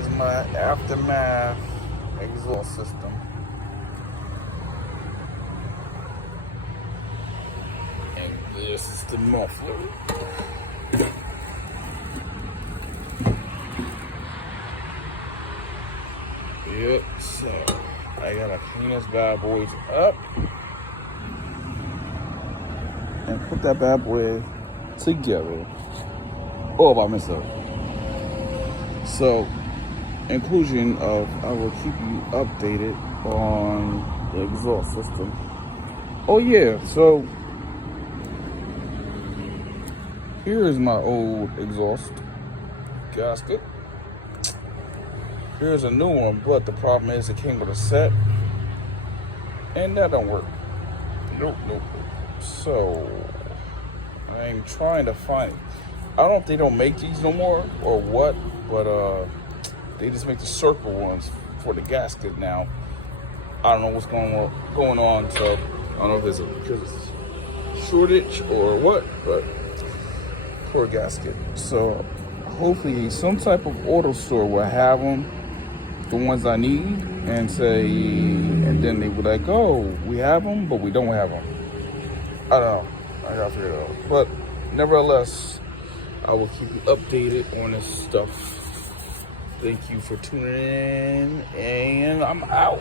Here's my Aftermath exhaust system. And this is the muffler. Yep, so I gotta clean this bad boy up and put that bad boy together all by myself. So, inclusion of, I will keep you updated on the exhaust system. Oh yeah, so here is my old exhaust gasket. Here's a new one, but the problem is it came with a set, and that don't work. Nope. So I'm trying to find. I don't know if they don't make these no more or what, but they just make the circle ones for the gasket now. I don't know what's going on, so I don't know if it's because it's shortage or what, but poor gasket. So hopefully some type of auto store will have them, the ones I need, and say, and then they were like, oh, we have them, but we don't have them. I don't know. I gotta figure it out. But nevertheless, I will keep you updated on this stuff. Thank you for tuning in, and I'm out.